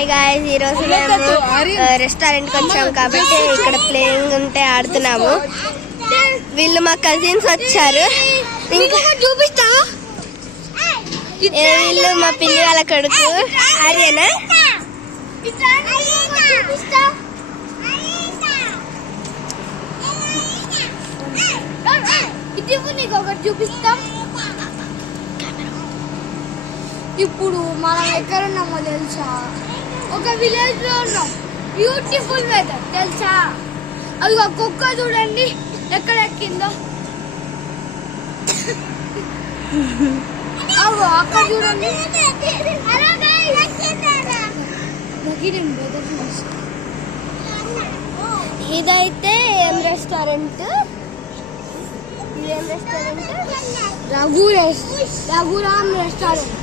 Hi guys, ఈరోజు మేము రెస్టారెంట్కి వచ్చాము కాబట్టి ఇక్కడ ప్లేయింగ్ ఉంటే ఆడుతున్నాము. వీళ్ళు మా కజిన్స్ వచ్చారు. ఇంకా చూపిస్తాము. వీళ్ళు మా పిన్ని వాళ్ళ కొడుకు ఆర్యనా. చూపిస్తాం. ఇప్పుడు మనం ఎక్కడ ఉన్నామో తెలుసా? ఒక విలేజ్ లో ఉన్నాం. బ్యూటిఫుల్ వెదర్ తెలుసా? అది ఒక కుక్క చూడండి ఎక్కడ ఎక్కిందో. అక్కడ చూడండి. ఇదైతే ఏం రెస్టారెంట్? రఘురామ్ రెస్టారెంట్.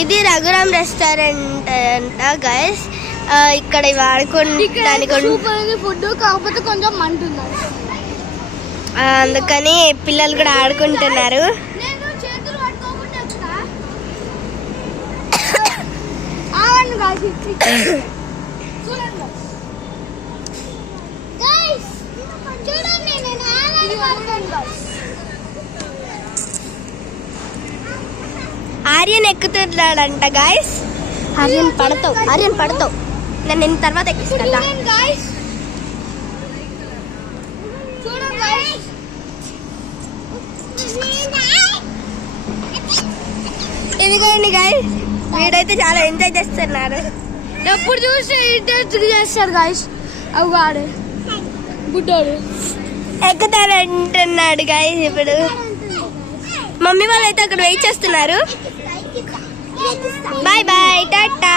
ఇది రఘురామ్ రెస్టారెంట్ అంట గైస్. ఇక్కడ వాడుకోవడానికి ఫుడ్ కాకపోతే కొంచెం మంటున్నారు, అందుకని పిల్లలు కూడా ఆడుకుంటున్నారు. ఆర్యన్ ఎక్కుతున్నాడంట గాయస్. ఆర్యన్ పడతావు. నేను తర్వాత ఎక్కిస్తా. ఇదిగోండి గాయస్, వీడైతే చాలా ఎంజాయ్ చేస్తున్నారు. ఎప్పుడు చూసి ఇంట్రెస్ట్ చేస్తారు గాయస్. అవి వాడు బుడ్డోడు ఎక్కుతారంటున్నాడు గాయస్. ఇప్పుడు మమ్మీ వాళ్ళు అయితే అక్కడ వెయిట్ చేస్తున్నారు. Bye bye, Tata.